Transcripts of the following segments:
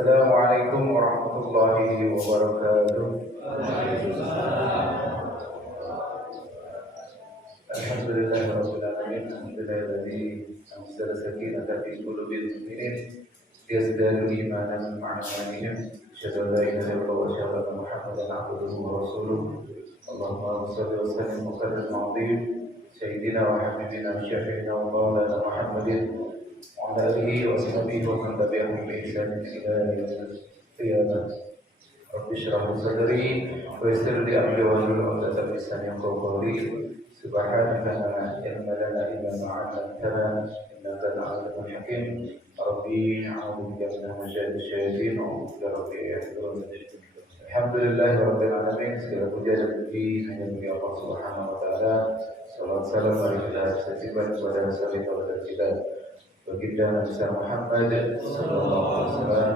Assalamualaikum warahmatullahi wabarakatuh. Alhamdulillahirabbil alamin. Alhamdulillahilladzi anzala sakinata fi qulubil mu'minin liyazdadu imanan ma'a imanihim. Asyhadu an la ilaha illallah wa asyhadu anna Muhammadan abduhu wa rasuluh. Allahumma shalli wa sallim wa sallim 'azim sayyidina wa habibina syafi'ina wa maulana Muhammadin wa ala alihi wa sahbihi wa man tabi'ahum bi ihsan ila yaumil qiyamah. Rabbi shrah li sadri wa yassir li amri wa hlul 'uqdatam min lisani yafqahu qawli. Subhanaka la ilma lana illa ma 'allamtana innaka antal 'alimul hakim. Rabbi a'udzu bika min hamazati syayatin wa a'udzu bika rabbi yahdurun. Alhamdulillahirabbil alamin. Segala puja dan puji hanya bagi Allah Subhanahu wa taala. Salawat salam marilah tercurah kepada sahabat kita baginda Nabi Muhammad sallallahu alaihi wasallam,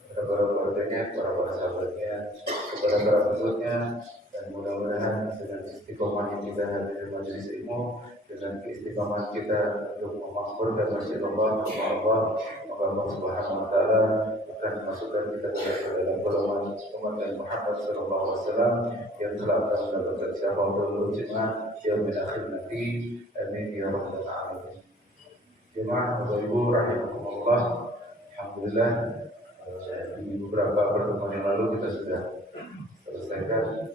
kepada para keluarganya, para sahabatnya, kepada para pengikutnya, dan mudah-mudahan dengan istiqomah kita hadir di majelis ilmu, dengan istiqomah kita untuk memakmurkan masjid Allah, maka Allah Subhanahu wa taala akan masukkan kita ke dalam golongan umat Muhammad sallallahu alaihi wasallam yang telah akan mendapatkan syafaatul jannah yaumil akhir nanti. Amin ya rabbal alamin. Jemaah Bapak Ibu rahimakumullah, alhamdulillah di beberapa pertemuan yang lalu kita sudah selesaikan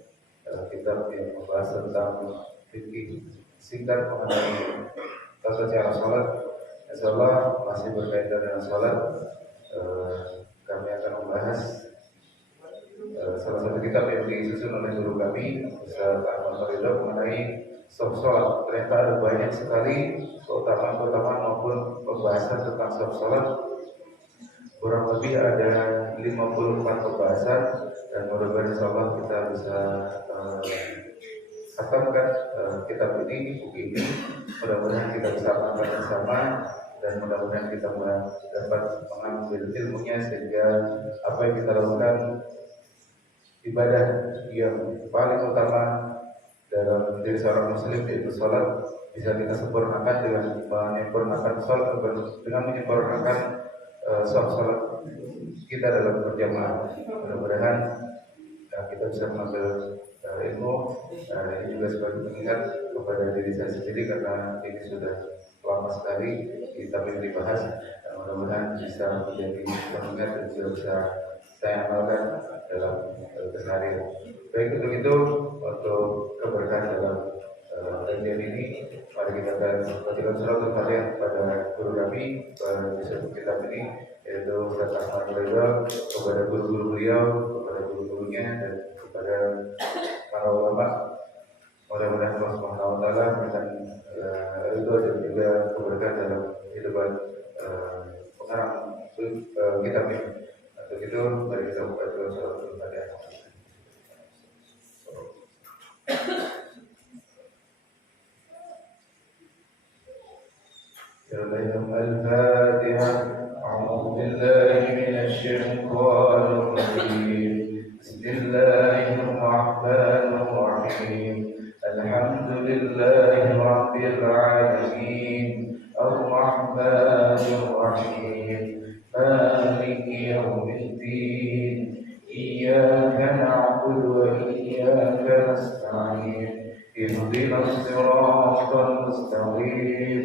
kitab yang membahas tentang fikih singkat mengenai tata cara salat. Insyaallah masih berkaitan dengan salat. Kami akan membahas salah satu kitab yang disusun oleh guru kami, Ustaz Ahmad Faridha, mengenai sholat. Ternyata ada banyak sekali keutamaan maupun pembahasan tentang sholat. Kurang lebih ada 54 pembahasan, dan mudah-mudahan insyaallah kita bisa khatamkan kitab ini, buku ini. Mudah-mudahan kita bisa amalkan bersama, dan mudah-mudahan kita dapat mengambil ilmunya sehingga apa yang kita lakukan ibadah yang paling utama dalam diri seorang muslim, yaitu sholat, bisa kita sempurnakan dengan menyempurnakan sholat, dengan menyempurnakan sholat kita dalam berjamaah. Mudah-mudahan kita bisa mengambil ilmu. Ini juga sebagai pengingat kepada diri saya sendiri, karena ini sudah lama sekali kitab ini dibahas, dan mudah-mudahan bisa menjadi pengingat dan juga bisa saya amalkan dalam keseharian. Baik, untuk itu, untuk keberkahan dalam kajian ini, mari kita akan bacakan surat Al-Fatihah kepada guru kami di suatu kitab ini, yaitu Ustaz Ahmad Faridha, kepada guru-guru beliau, kepada guru-gurunya, dan kepada para ulama. Mudah-mudahan Allah Subhanahu wa taala akan ridho dan juga keberkahan dalam kehidupan pengarang kitab ini. Untuk itu, mari kita buka surat Al-Fatihah. Al-Fatihah. A'udzu billahi minasy syaithanir rajim. Bismillahirrahmanirrahim. Alhamdulillahi rabbil alamin. Ar-Rahmanir Rahim. Maliki yaumiddin. Iyyaka na'budu wa iyyaka nasta'in. Ihdinas siratal mustaqim.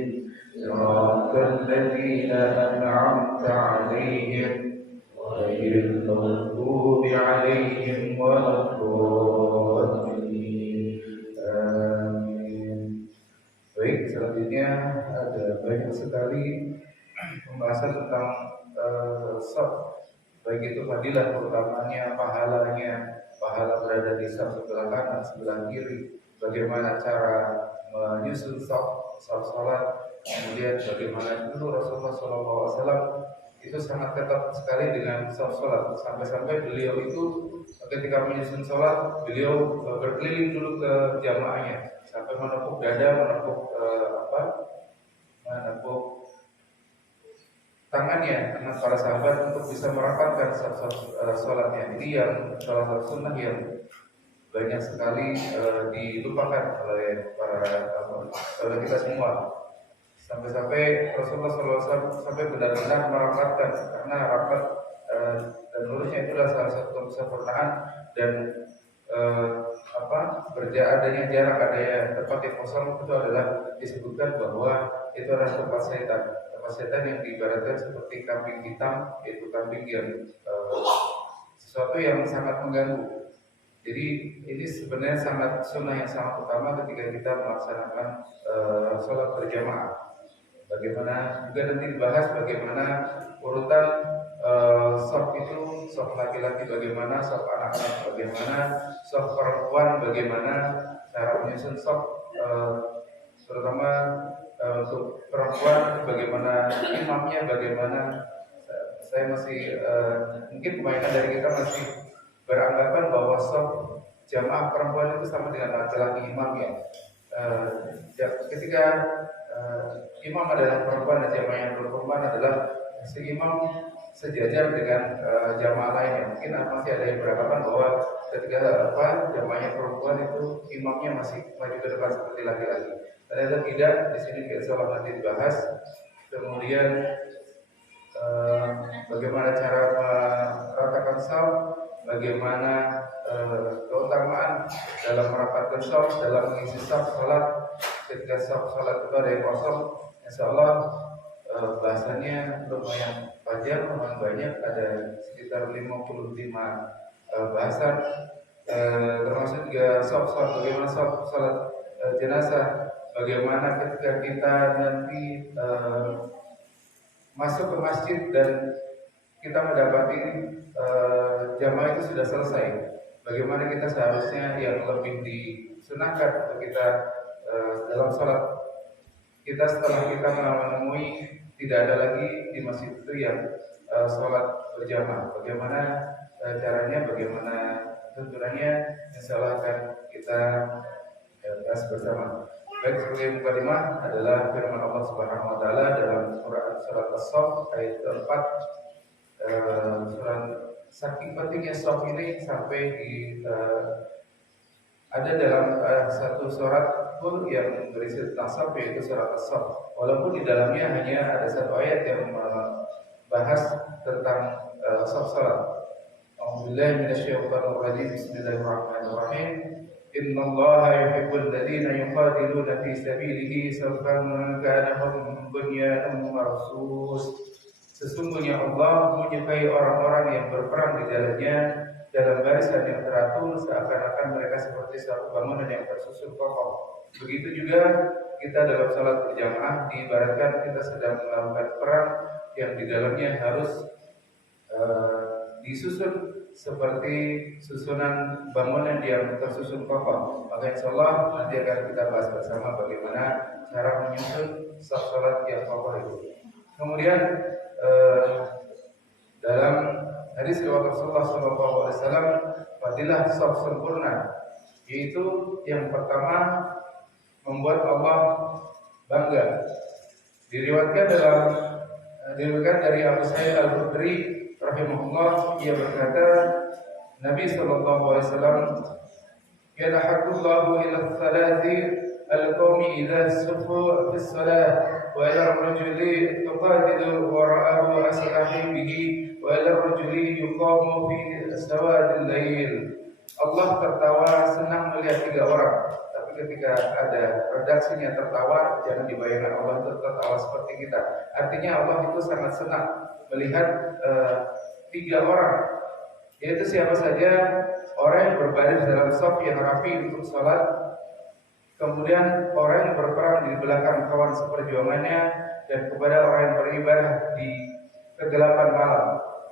Siratal ladzina an'amta 'alaihim ghairil maghdubi 'alaihim waladdallin. Amin. Baik, selanjutnya ada banyak sekali pembahasan tentang sholat, baik itu fadilah, keutamanya, pahalanya, pahala berada di saf sebelah kanan, sebelah kiri, bagaimana cara menyusun saf salat, kemudian bagaimana dulu Rasulullah SAW itu sangat ketat sekali dengan saf salat, sampai-sampai beliau itu ketika menyusun salat, beliau berkeliling dulu ke jamaahnya sampai menepuk dada, menepuk tangannya dengan para sahabat untuk bisa merapatkan sholatnya. Ini yang salah satu sunnah yang banyak sekali dilupakan oleh oleh kita semua. Sampai-sampai Rasulullah SAW sampai benar-benar merapatkan, karena rapat dan lurusnya itulah salah satu kesempurnaan dan adanya jarak, adanya tempat yang kosong itu adalah disebutkan bahwa itu adalah tempat setan yang diibaratkan seperti kambing hitam, yaitu kambing yang sesuatu yang sangat mengganggu. Jadi ini sebenarnya sangat sunnah yang sangat utama ketika kita melaksanakan sholat berjamaah. Bagaimana juga nanti dibahas bagaimana urutan shaf itu, shaf laki-laki bagaimana, shaf anak-anak bagaimana, shaf perempuan bagaimana, cara menyusun shaf terutama untuk perempuan bagaimana, imamnya bagaimana. Saya masih mungkin kebanyakan dari kita masih beranggapan bahwa shaf jamaah perempuan itu sama dengan laki-laki imam ya. Ketika imam adalah perempuan dan jamaah yang perempuan adalah si imam sejajar dengan jamaah lainnya. Mungkin masih ada yang beranggapan bahwa ketika jamaahnya perempuan itu imamnya masih maju ke depan seperti laki-laki. Ternyata tidak, di sini insyaallah nanti dibahas. Kemudian bagaimana cara meratakan shaf, bagaimana keutamaan dalam merapatkan shaf, dalam mengisi shaf salat. Ketika shaf salat itu ada yang kosong, insyaallah bahasannya lumayan panjang, lumayan banyak, ada sekitar 55 bahasan, termasuk juga shaf bagaimana shaf salat jenazah, bagaimana ketika kita nanti masuk ke masjid dan kita mendapati jamaah itu sudah selesai, bagaimana kita seharusnya yang lebih disunahkan untuk kita dalam sholat kita setelah kita menemui tidak ada lagi di masjid itu yang sholat berjamaah. Bagaimana caranya, bagaimana tuntunannya, insyaallah akan kita bahas bersama. Baik, sebagai mukadimah adalah firman Allah Subhanahu wa taala dalam surat As-Saff ayat 4. Surat saking pentingnya shaf ini sampai di ada dalam satu surat pun yang berisi tentang shaf, yaitu surat As-Saff. Walaupun di dalamnya hanya ada satu ayat yang membahas tentang shaf salat. A'udzubillahi minasyaitonir rajim. Bismillahirrahmanirrahim. Innallaha yuhibbul ladzina yuqatiluna fi sabilihi saffan ka'annahum bunyanun marsus. Sesungguhnya Allah menyukai orang-orang yang berperang di jalannya dalam barisan yang teratur, seakan-akan mereka seperti suatu bangunan yang tersusun kokoh. Begitu juga kita dalam salat berjamaah diibaratkan kita sedang melakukan perang yang di dalamnya harus disusun seperti susunan bangunan yang tersusun kokoh. Maka insyaallah nanti akan kita bahas bersama bagaimana cara menyusun shaf salat yang kokoh itu. Kemudian dalam hadis riwayat Rasulullah SAW, fadilah shaf sempurna, yaitu yang pertama membuat Allah bangga. Diriwayatkan dari Abu Sa'id Al-Khudri rahimahullah, ia berkata, Nabi SAW, yadahadullahu ila thalathi al-qawmi idha sufu fi salat wa ila rajuli tuqadilu wara'ahu asrahi bihi wa ila rajuli yuqamu fi sawadil layl. Allah tertawa senang melihat 3 orang. Tapi ketika ada redaksinya tertawa, jangan dibayangkan Allah itu tertawa seperti kita. Artinya Allah itu sangat senang melihat 3 orang, yaitu siapa saja? Orang yang berbaris dalam shaf yang rapi untuk sholat, kemudian orang yang berperang di belakang kawan seperjuangannya, dan kepada orang yang beribadah di kegelapan malam.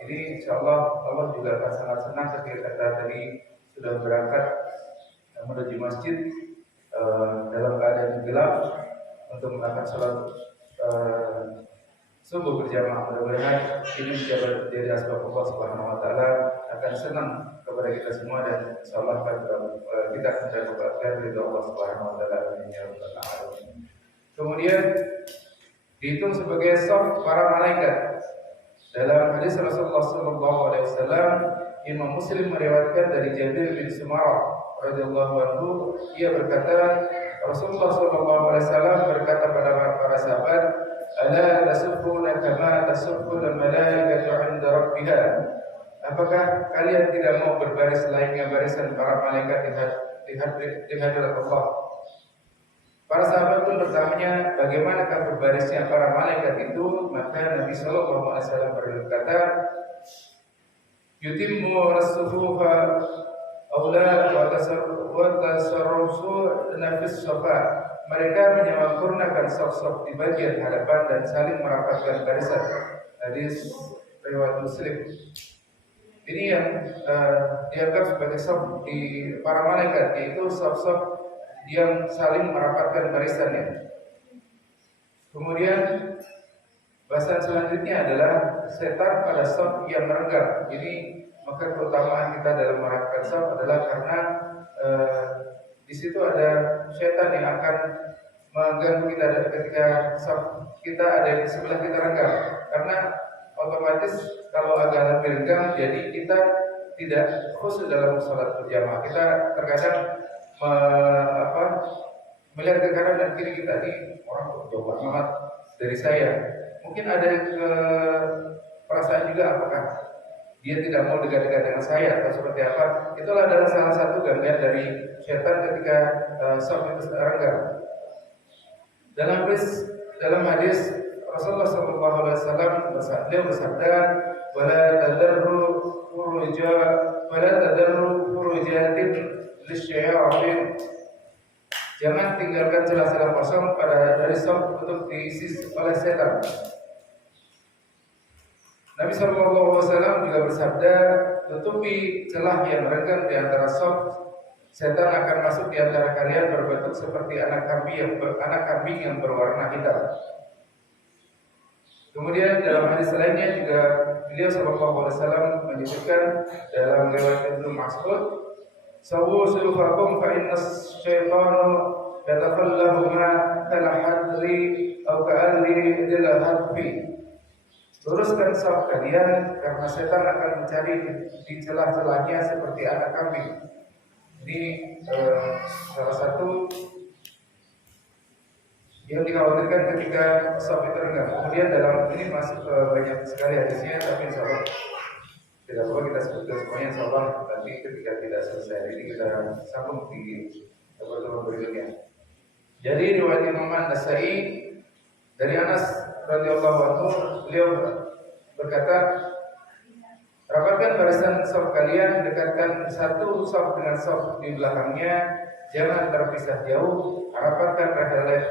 Ini insyaallah Allah juga akan sangat senang ketika kita tadi sudah berangkat menuju masjid dalam keadaan gelap untuk melakukan sholat subuh berjamaah. Mudah-mudahan ini menjadi asbab Allah Subhanahu wa taala akan senang kepada kita semua, dan insyaallah kita akan mendapatkan ridha Allah Subhanahu wa taala. Kemudian dihitung sebagai shaf para malaikat. Dalam hadis Rasulullah SAW, Imam Muslim meriwayatkan dari Jabir bin Sumarah radhiyallahu anhu, ia berkata, Rasulullah SAW berkata pada para sahabat, ala tasufuna kama tasuful malaikatu 'inda rabbihim biha. Apakah kalian tidak mau berbaris layaknya barisan para malaikat di hadirat Allah? Para sahabat pun bertanya, bagaimanakah berbarisnya para malaikat itu? Maka Nabi Shallallahu Alaihi Wasallam berkata, yutimmu as-sufufa aula wa tasarrufu nafis sofa. Mereka menyempurnakan saf-saf di bagian hadapan dan saling merapatkan barisan. Hadis riwayat Muslim. Ini yang dianggap sebagai saf di para malaikat, yaitu saf-saf yang saling merapatkan barisannya. Kemudian bahasan selanjutnya adalah setan pada saf yang merenggang. Jadi maka keutamaan kita dalam merapatkan saf adalah karena di situ ada setan yang akan mengganggu kita ketika saf kita ada di sebelah kita renggang. Karena otomatis kalau agak lebih renggang, jadi kita tidak khusyuk dalam sholat berjamaah. Kita terkadang melihat ke kanan dan kiri kita, ini orang jauh banget dari saya. Mungkin ada perasaan juga, apakah dia tidak mau dekat-dekat dengan saya atau seperti apa. Itulah adalah salah satu gangguan dari setan ketika saf itu renggang. Dalam hadis Rasulullah SAW bersabda, "Wala tadarru furujatin lisyayatin." Jangan tinggalkan celah-celah kosong dari saf untuk diisi oleh setan. Nabi SAW juga bersabda, tutupi celah yang renggang di antara saf. Setan akan masuk di antara kalian berbentuk seperti anak kambing yang berwarna hitam. Kemudian dalam hadis lainnya juga beliau SAW menyebutkan dalam riwayat Ibnu Mas'ud, sawu sufakum fa inna syaitanu yatakhallafu ma kalahadri atau ka'alli dilahadfi. Luruskan saf kalian karena setan akan mencari di celah-celahnya seperti anak kambing. Ini salah satu yang dikhawatirkan ketika saf itu renggang. Kemudian dalam ini masih banyak sekali hadisnya, tapi insya Allah tidak perlu kita sebutkan semuanya. Insya Allah nanti ketika tidak selesai ini kita sambung di pertemuan berikutnya. Jadi riwayat Imam An-Nasai dari Anas radhiyallahu anhu, beliau berkata, rapatkan barisan saf kalian, dekatkan satu saf dengan saf di belakangnya, jangan terpisah jauh. Rapatkan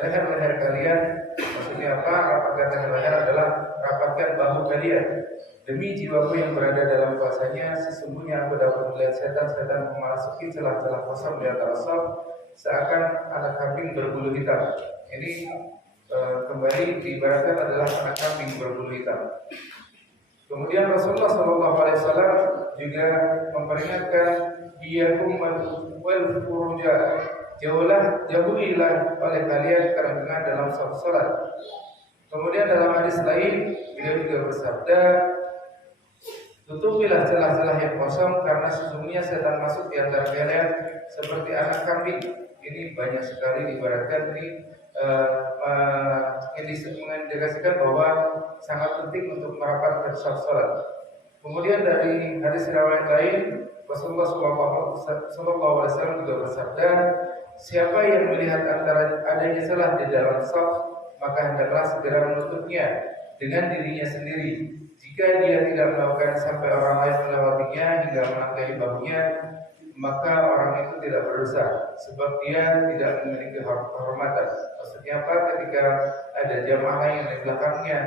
leher-leher kalian. Maksudnya apa? Rapatkan leher-leher adalah rapatkan bahu kalian. Demi jiwaku yang berada dalam kuasanya, sesungguhnya aku dapat melihat setan-setan memasuki celah-celah kosong di antara saf, seakan anak kambing berbulu hitam. Ini kembali diibaratkan adalah anak kambing berbulu hitam. Kemudian Rasulullah SAW juga memperingatkan, iyyakum wal furuja, jauhilah oleh kalian kerenggangan dalam salat. Kemudian dalam hadis lain beliau juga bersabda, tutupilah celah-celah yang kosong karena sesungguhnya setan masuk di antara kalian seperti anak kambing. Ini banyak sekali diibaratkan ini mengindikasikan bahwa sangat penting untuk merapatkan saf salat. Kemudian dari hadis riwayat lain Rasulullah SAW juga bersabda, siapa yang melihat adanya celah di dalam saf, maka hendaklah segera menutupnya dengan dirinya sendiri. Jika dia tidak melakukan sampai orang lain melewatinya hingga melangkahi bahunya, maka orang itu tidak berdosa, sebab dia tidak memiliki kehormatan. Maksudnya apa? Ketika ada jamaah lain yang di belakangnya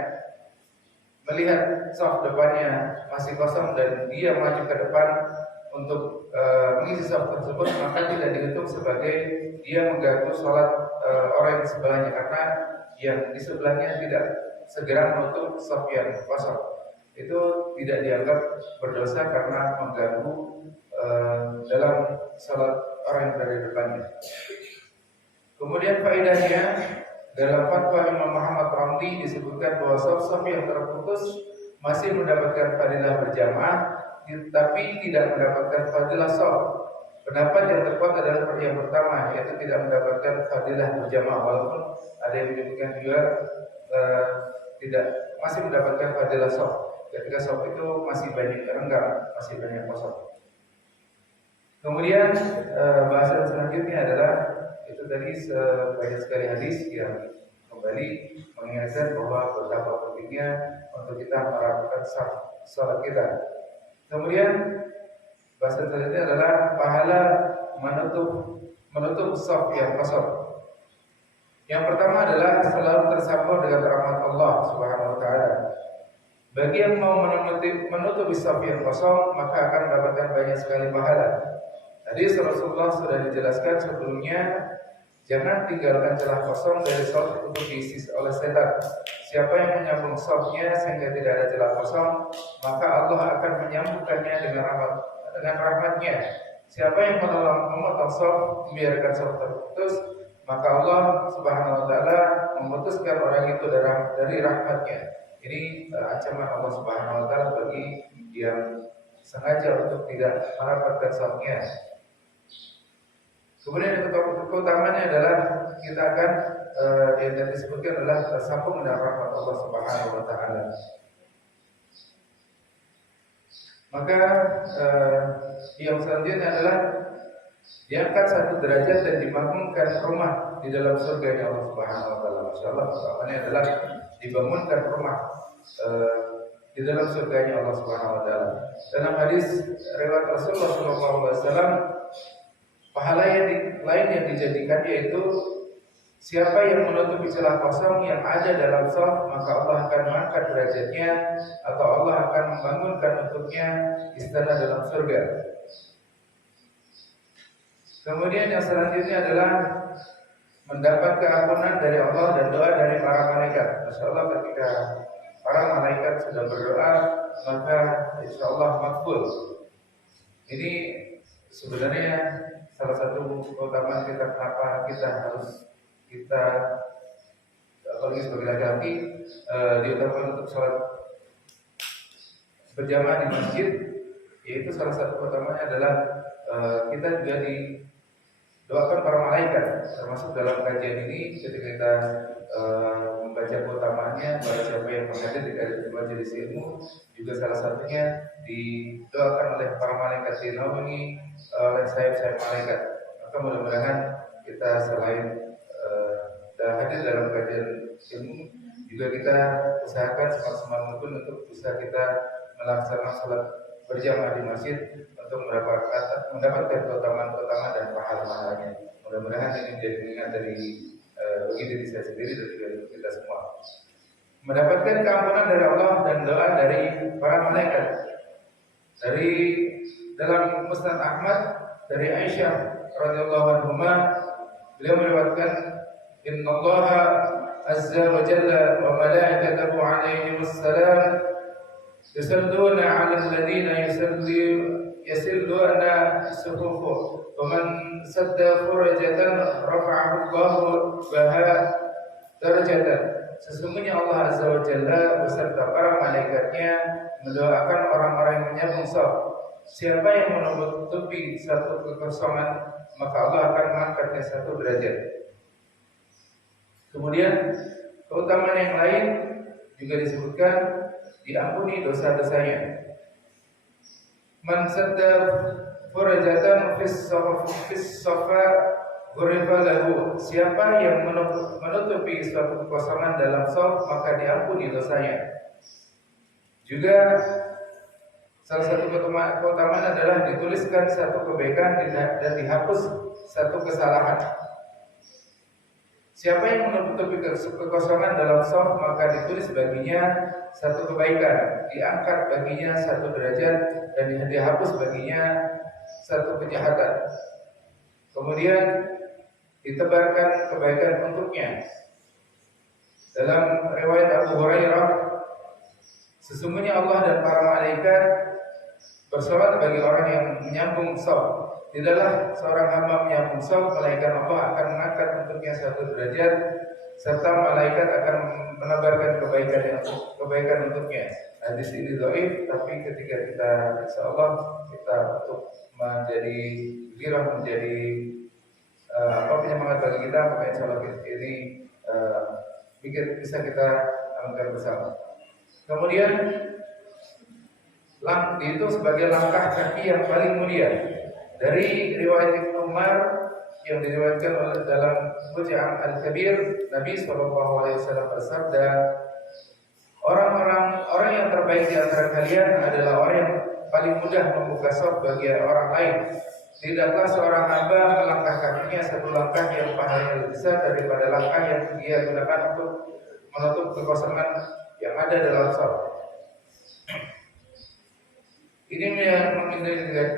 melihat saf depannya masih kosong dan dia maju ke depan untuk mengisi saf tersebut, maka tidak dihitung sebagai dia mengganggu sholat orang di sebelahnya, karena yang di sebelahnya tidak segera menutup saf yang kosong. Itu tidak dianggap berdosa karena mengganggu dalam sholat orang yang berada di depannya. Kemudian faedahnya, dalam fatwa Imam Muhammad Ramli disebutkan bahwa saf-saf yang terputus masih mendapatkan fadilah berjamaah, tapi tidak mendapatkan fadilah shaf. Pendapat yang tepat adalah yang pertama, yaitu tidak mendapatkan fadilah berjamaah, walaupun ada yang menyebutkan juga tidak masih mendapatkan fadilah shaf. Ketika saf itu masih banyak renggang, masih banyak kosong. Kemudian bahasan selanjutnya adalah itu tadi banyak sekali hadis yang kembali mengingatkan bahwa betapa pentingnya untuk kita merapikan salat kita. Kemudian bahasan selanjutnya adalah pahala menutup saf yang kosong. Yang pertama adalah selalu tersambung dengan rahmat Allah Subhanahu wa taala. Bagi yang mau menutup saf yang kosong, maka akan mendapatkan banyak sekali pahala. Tadi Rasulullah sudah dijelaskan sebelumnya, jangan tinggalkan celah kosong dari saf untuk diisi oleh setan. Siapa yang menyambung safnya sehingga tidak ada celah kosong, maka Allah akan menyambungkannya dengan rahmatnya. Siapa yang memotong saf, membiarkan saf terputus, maka Allah Subhanahu wa taala memutuskan orang itu dari rahmatnya. Ini ancaman Allah Subhanahu wa taala bagi yang sengaja untuk tidak merapatkan safnya. Kemudian yang keutamanya adalah kita akan yang disebutkan adalah tersambung dengan rahmat Allah Subhanahu wa taala. Maka yang selanjutnya adalah diangkat satu derajat dan dibangunkan rumah di dalam surga Allah Subhanahu wa taala. Masyaallah, keutamanya adalah dibangunkan rumah di dalam surga Allah Subhanahu wa taala. Dalam hadis riwayat Rasulullah sallallahu alaihi wasallam, pahala yang lain yang dijadikan yaitu siapa yang menutupi celah kosong yang ada dalam shaf, maka Allah akan mengangkat derajatnya atau Allah akan membangunkan untuknya istana dalam surga. Kemudian yang selanjutnya adalah mendapat keampunan dari Allah dan doa dari para malaikat. Masyaallah, ketika para malaikat sudah berdoa, maka insyaallah makbul. Ini sebenarnya salah satu keutamaan kita, kenapa kita apalagi sebagai laki-laki diutamakan untuk sholat berjamaah di masjid, yaitu salah satu keutamanya adalah kita juga didoakan para malaikat. Termasuk dalam kajian ini ketika kita membaca keutamaannya, bahwa siapa yang menghadir di majelis ilmu juga salah satunya didoakan oleh para malaikat, dinaungi oleh sayap-sayap malaikat. Maka mudah-mudahan kita selain hadir dalam kajian ilmu, juga kita usahakan semaksimal mungkin untuk bisa kita melaksanakan salat berjamaah di masjid untuk mendapatkan keutamaan-keutamaan dan pahala-pahalanya. Mudah-mudahan ini menjadi pengingat dari bagi diri saya sendiri dan juga kita semua. Mendapatkan keampunan dari Allah dan doa dari para malaikat. Dari dalam Musnad Ahmad dari Aisyah radhiyallahu anha, beliau meriwayatkan, innallaha azza wa jalla wa malaikatahu alaihi wassalam yusalluna 'alal ladzina yasilluna sufufu wa man sadda furajatan rafa'ahu Allahu baha darajatan. Sesungguhnya Allah azza wa jalla beserta para malaikatnya mendoakan orang-orang yang menyambung shaf. Siapa yang menutupi satu kekosongan, maka Allah akan mengangkatnya satu derajat. Kemudian keutamaan yang lain juga disebutkan, diampuni dosa-dosanya. Man sadda furajatan fis safa ghurifa lahu. Siapa yang menutupi suatu kekosongan dalam shaf, maka diampuni dosanya. Juga salah satu keutamaan adalah dituliskan satu kebaikan dan dihapus satu kesalahan. Siapa yang menutupi kekosongan dalam shaf, maka ditulis baginya satu kebaikan, diangkat baginya satu derajat, dan dihapus baginya satu kejahatan. Kemudian ditebarkan kebaikan untuknya. Dalam riwayat Abu Hurairah, sesungguhnya Allah dan para malaikat bersolat bagi orang yang menyambung shaf. Tidaklah seorang hamba menyambung shaf, malaikat Allah akan mengangkat untuknya satu derajat, serta malaikat akan menebarkan kebaikan untuknya. Hadis ini dhaif, tapi ketika kita insyaallah kita untuk menjadi girah, menjadi penyemangat bagi kita, maka insyaallah ini bisa kita amalkan bersama. Kemudian itu sebagai langkah kaki yang paling mulia. Dari riwayat Ibnu Umar yang diriwayatkan oleh dalam Mujam Al-Kabir, Nabi SAW bersabda, orang yang terbaik di antara kalian adalah orang yang paling mudah membuka shaf bagi orang lain. Tidaklah seorang hamba melangkah kakinya satu langkah yang pahalanya lebih besar daripada langkah yang dia gunakan untuk menutup kekosongan yang ada dalam shaf. Ini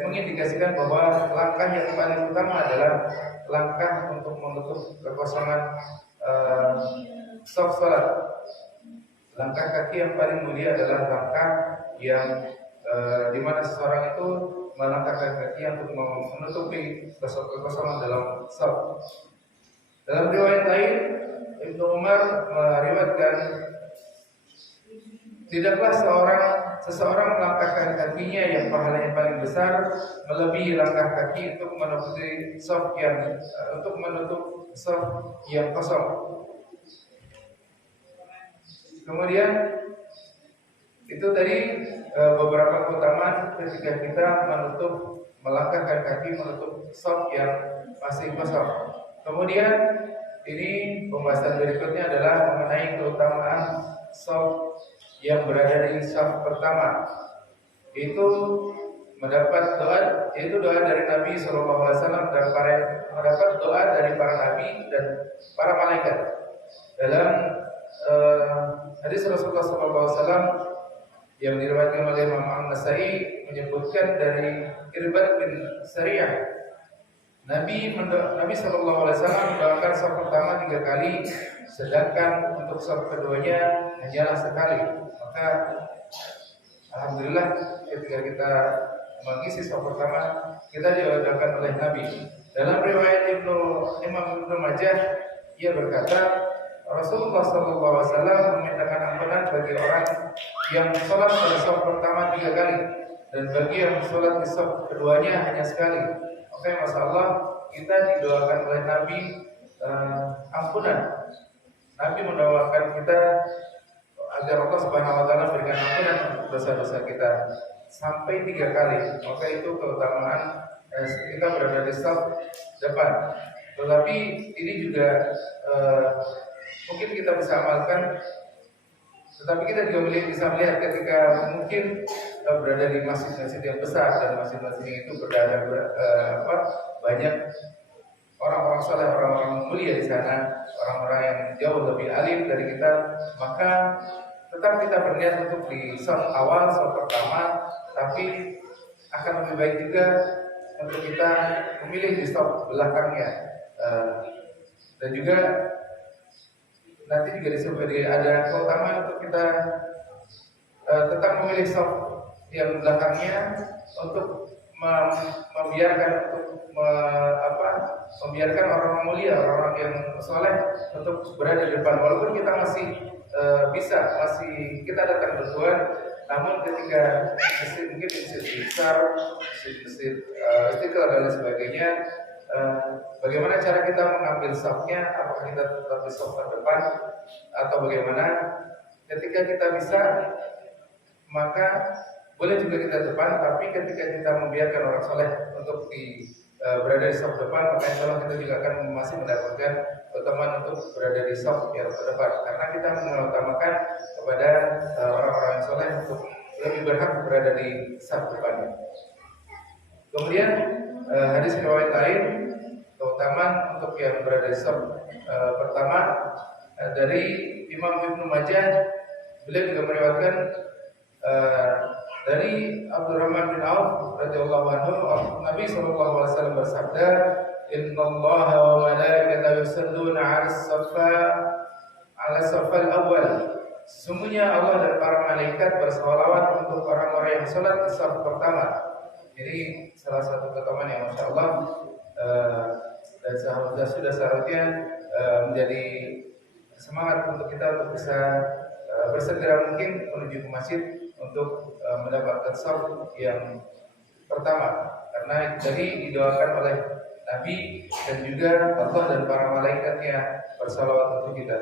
mengindikasikan bahwa langkah yang paling utama adalah langkah untuk menutup kekosongan shaf salat. Langkah kaki yang paling mulia adalah langkah yang di mana seseorang itu melangkahkan kaki untuk menutupi kekosongan dalam shaf. Dalam riwayat lain, Ibnu Umar meriwayatkan, tidaklah seseorang melangkahkan kakinya yang pahalanya paling besar melebihi langkah kaki untuk menutupi shaf yang kosong. Kemudian itu tadi beberapa keutamaan ketika kita melangkahkan kaki menutup shaf yang masih kosong. Kemudian ini pembahasan berikutnya adalah mengenai keutamaan shaf yang berada di shaf pertama, itu mendapat doa dari Nabi SAW dan mendapat doa dari para nabi dan para malaikat. Dalam hadis Rasulullah SAW yang diriwayatkan oleh Imam An-Nasai menyebutkan dari Irbad bin Sariyah, Nabi SAW mendoakan shaf pertama 3 kali, sedangkan untuk shaf keduanya hanyalah sekali. Maka alhamdulillah ketika kita mengisi shaf pertama kita didoakan oleh Nabi. Dalam riwayat Imam Ibnu Majah, ia berkata, Rasulullah SAW memintakan ampunan bagi orang yang sholat pada shaf pertama 3 kali dan bagi yang sholat di shaf keduanya hanya sekali. Oke, Masya Allah, kita didoakan oleh Nabi ampunan. Nabi mendoakan kita agar Allah Subhanahu Wa Taala berikan ampunan untuk dosa-dosa kita sampai 3 kali. Maka itu keutamaan kita berada di shaf depan. Tetapi ini juga mungkin kita bisa amalkan, tetapi kita juga bisa melihat ketika mungkin berada di masjid-masjid yang besar dan masjid-masjid itu berada banyak orang-orang saleh, orang-orang mulia di sana, orang-orang yang jauh lebih alim dari kita, maka tetap kita berniat untuk di shaf awal, shaf pertama, tapi akan lebih baik juga untuk kita memilih di shaf belakangnya, dan juga nanti juga disebut ada keutamaan untuk kita tetap memilih shaf yang belakangnya untuk membiarkan orang-orang mulia, orang-orang yang soleh untuk berada di depan. Walaupun kita masih kita datang duluan, namun ketika mungkin masjid besar, masjid Istiqlal dan sebagainya, bagaimana cara kita mengambil shafnya? Apakah kita tetap di shaf terdepan atau bagaimana? Ketika kita bisa, maka boleh juga kita depan. Tapi ketika kita membiarkan orang soleh untuk berada di shaf depan, maka insya Allah kita juga akan masih mendapatkan keutamaan untuk berada di shaf yang terdepan, karena kita mengutamakan kepada orang-orang yang soleh untuk lebih berhak berada di shaf depannya. Kemudian hadis riwayat lain, keutamaan untuk yang berada di shaf pertama dari Imam Ibnu Majah, beliau juga meriwayatkan dari Abdurrahman bin Auf radhiyallahu anhu, Nabi SAW bersabda, Innallaha wa malaikatahu yusalluna 'ala saffal awwal. Sesungguhnya Allah dan para malaikat berselawat untuk orang-orang yang salat di shaf pertama. Jadi salah satu keutamaan yang Masya Allah, dan sudah seharusnya menjadi semangat untuk kita untuk bisa bersegera mungkin menuju ke masjid untuk mendapatkan shaf yang pertama, karena tadi didoakan oleh Nabi dan juga Allah dan para malaikatnya bersalawat untuk kita.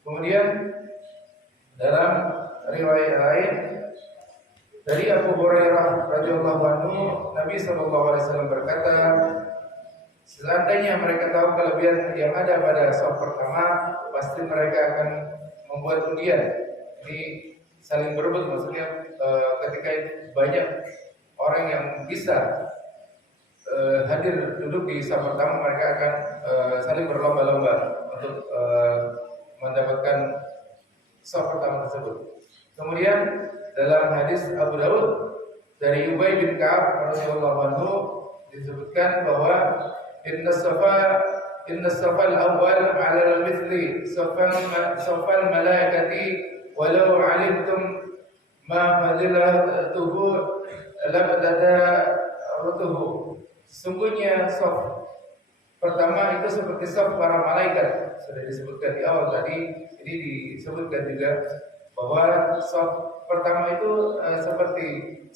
Kemudian dalam riwayat lain Dari Abu Hurairah radhiyallahu anhu, Nabi SAW berkata, seandainya mereka tahu kelebihan yang ada pada saf pertama, pasti mereka akan membuat undian. Ini saling berebut, maksudnya ketika banyak orang yang bisa hadir duduk di saf pertama, mereka akan saling berlomba-lomba untuk mendapatkan saf pertama tersebut. Kemudian dalam hadis Abu Daud dari Ubay bin Ka'ab radhiyallahu anhu disebutkan bahwa inna safa al-awwal 'ala al-mithli safal malaikati walau 'alimtum ma fadilatuhu labtada'tuhu. Sesungguhnya saf pertama itu seperti saf para malaikat, sudah disebutkan di awal tadi. Ini disebutkan juga bahwa saf pertama itu seperti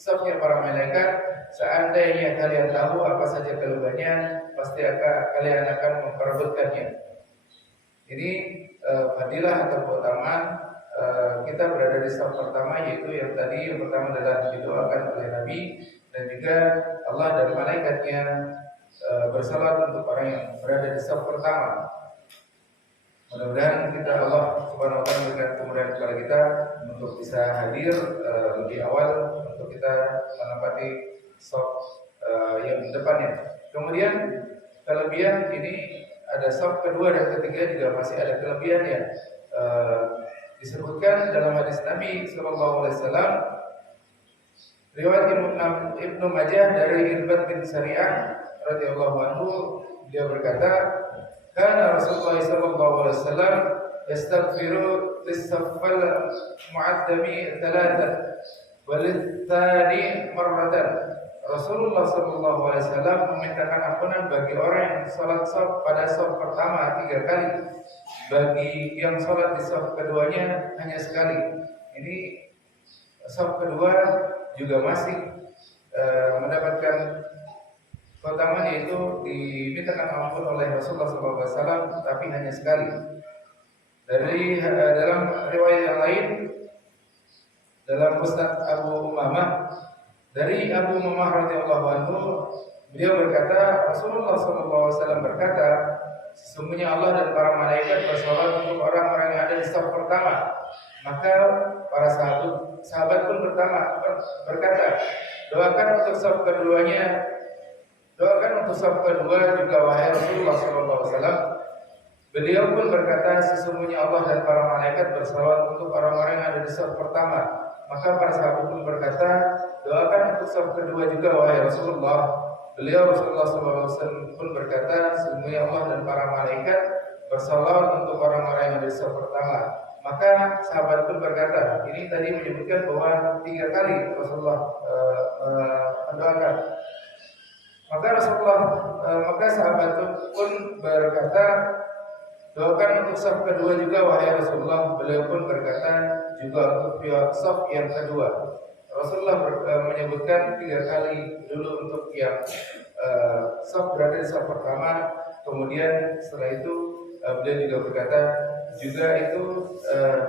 safnya para malaikat. Seandainya kalian tahu apa saja kelebihannya, pasti kalian akan memperebutkannya. Ini fadilah atau keutamaan kita berada di saf pertama, yaitu yang pertama adalah didoakan oleh Nabi, dan juga Allah dan malaikatnya bersalat untuk orang yang berada di saf pertama. Mudah-mudahan kita Allah Subhanahu wa taala memberikan kemudahan kepada kita untuk bisa hadir lebih awal untuk kita menempati saf yang di depannya. Kemudian kelebihan ini ada saf kedua dan ketiga juga masih ada kelebihan ya. Disebutkan dalam hadis Nabi sallallahu alaihi wasallam, riwayat Ibnu Majah dari Irbad bin Sariyah radhiyallahu anhu, dia berkata, kana Rasulullah sallallahu alaihi wasallam yastaghfiru lis-saffal mu'addami thalathan walithani marratan. Rasulullah sallallahu alaihi wasallam memintakan ampunan bagi orang yang salat saf pada saf pertama 3 kali, bagi yang salat di saf keduanya hanya sekali. Ini saf kedua juga masih mendapatkan keutamaan, yaitu dimintakan ampun oleh Rasulullah SAW, tapi hanya sekali. Dari dalam riwayat yang lain, dalam Musnad Abu Umamah, dari Abu Umamah radhiyallahu anhu, beliau berkata, Rasulullah SAW berkata, sesungguhnya Allah dan para malaikat bersolat untuk orang-orang yang ada di saf pertama. Maka para sahabat pun berkata, doakan untuk saf keduanya. Doakan untuk saf kedua juga wahai Rasulullah SAW. Beliau pun berkata, sesungguhnya Allah dan para malaikat bersalawat untuk orang-orang yang ada di saf pertama. Maka para sahabat pun berkata, doakan untuk saf kedua juga wahai Rasulullah. Beliau Rasulullah SAW pun berkata, sesungguhnya Allah dan para malaikat bersalawat untuk orang-orang yang ada di saf pertama. Maka sahabat pun berkata, ini tadi menyebutkan bahwa 3 kali Rasulullah mendoakan. Maka sahabat pun berkata, doakan untuk saf kedua juga wahai Rasulullah. Beliau pun berkata juga untuk saf yang kedua. Rasulullah menyebutkan 3 kali dulu untuk yang saf berada di saf pertama. Kemudian setelah itu beliau juga berkata juga itu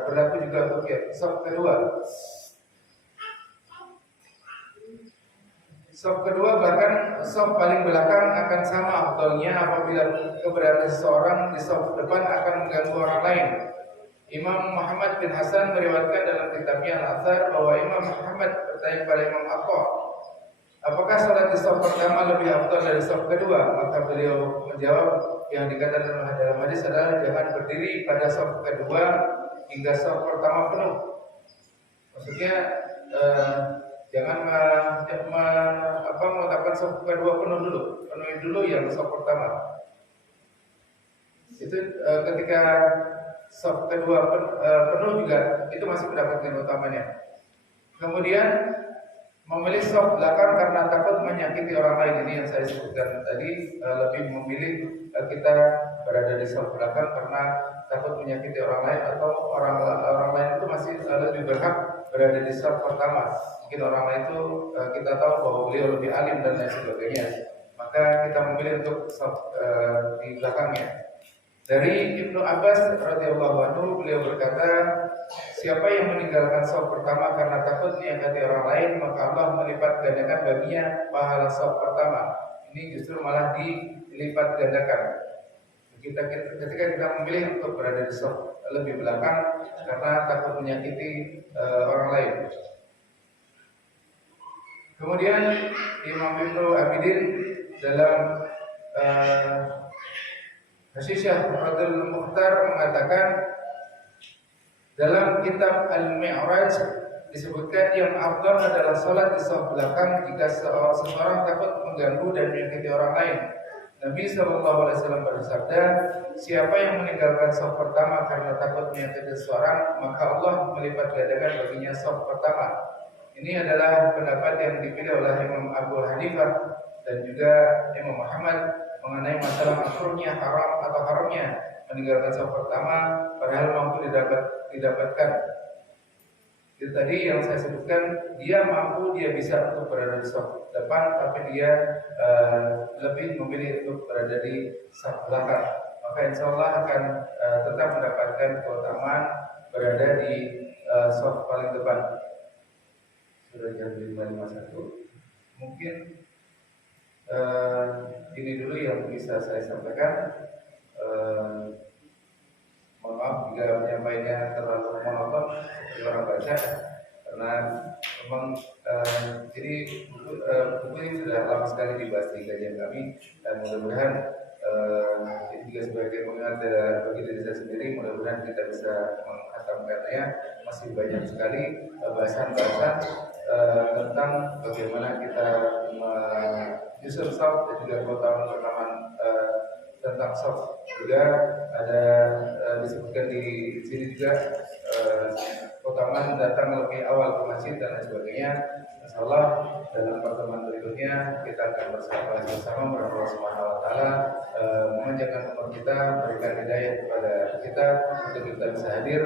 berlaku juga untuk yang saf kedua. Saf kedua bahkan saf paling belakang akan sama afdalnya apabila keberadaan seseorang di saf depan akan mengganggu orang lain. Imam Muhammad bin Hasan meriwayatkan dalam kitabnya Al-Athar bahwa Imam Muhammad bertanya kepada Imam Atha, apakah salat di saf pertama lebih afdal dari saf kedua? Maka beliau menjawab, yang dikatakan dalam hadis adalah jangan berdiri pada saf kedua hingga saf pertama penuh. Maksudnya jangan mengatakan saf kedua penuhi dulu yang saf pertama. Itu ketika saf kedua penuh juga itu masih mendapatkan utamanya. Kemudian memilih saf belakang karena takut menyakiti orang lain, ini yang saya sebutkan tadi, lebih memilih kita berada di saf belakang karena takut menyakiti orang lain, atau orang lain itu masih lebih berhak berada di saf pertama. Mungkin orang lain itu kita tahu bahwa beliau lebih alim dan lain sebagainya, maka kita memilih untuk saf di belakangnya. Dari Ibnu Abbas radhiyallahu anhu, beliau berkata, siapa yang meninggalkan shaf pertama karena takut menyakiti orang lain, maka Allah melipat gandakan baginya pahala shaf pertama. Ini justru malah dilipat gandakan. Ketika kita memilih untuk berada di shaf lebih belakang karena takut menyakiti orang lain. Kemudian Imam Ibnu Abidin dalam Hasyisyah Radul Mukhtar mengatakan dalam kitab Al-Mi'raj disebutkan yang afdal adalah salat di shaf belakang jika seseorang takut mengganggu dan menyakiti orang lain. Nabi SAW bersabda, siapa yang meninggalkan shaf pertama karena takut menyakiti seseorang, maka Allah melipat gandakan baginya shaf pertama. Ini adalah pendapat yang dipilih oleh Imam Abu Hanifah dan juga Imam Muhammad mengenai masalah makruhnya haram atau haramnya meninggalkan shaf pertama padahal mampu didapatkan. Itu tadi yang saya sebutkan, dia mampu, dia bisa untuk berada di shaf depan, tapi dia lebih memilih untuk berada di shaf belakang. Maka insya Allah akan tetap mendapatkan keutamaan berada di shaf paling depan. Sudah jam 5.51. Mungkin ini dulu yang bisa saya sampaikan. Mohon maaf jika penyampaiannya terlalu monoton seperti orang baca, karena memang jadi buku ini sudah lama sekali dibahas di kajian kami, dan mudah-mudahan ini juga sebagai pengingat bagi diri saya sendiri. Mudah-mudahan kita bisa menghatamkannya. Masih banyak sekali bahasan-bahasan tentang bagaimana kita menyusun shaf dan juga keutamaan tentang shaf. Juga ada disebutkan di sini juga keutamaan datang lebih awal ke masjid dan lain sebagainya. Insyaallah dalam pertemuan berikutnya kita akan bersama berdoa Allah Subhanahu wa taala memanjangkan umur kita, berikan hidayah kepada kita untuk kita bisa hadir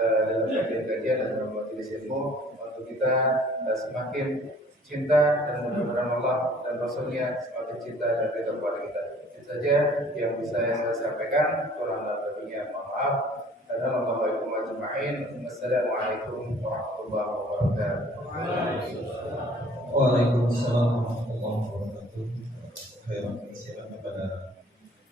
dalam kajian-kajian dan dalam majelis ilmu, untuk kita semakin cinta dan mudah-mudahan Allah dan Rasulnya semakin cinta dan ridha kepada kita. Itu saja yang bisa saya sampaikan. Kurang lebihnya mohon maaf. Assalamualaikum warahmatullahi wabarakatuh. Waalaikumsalam warahmatullahi wabarakatuh. Khairan, silakan kepada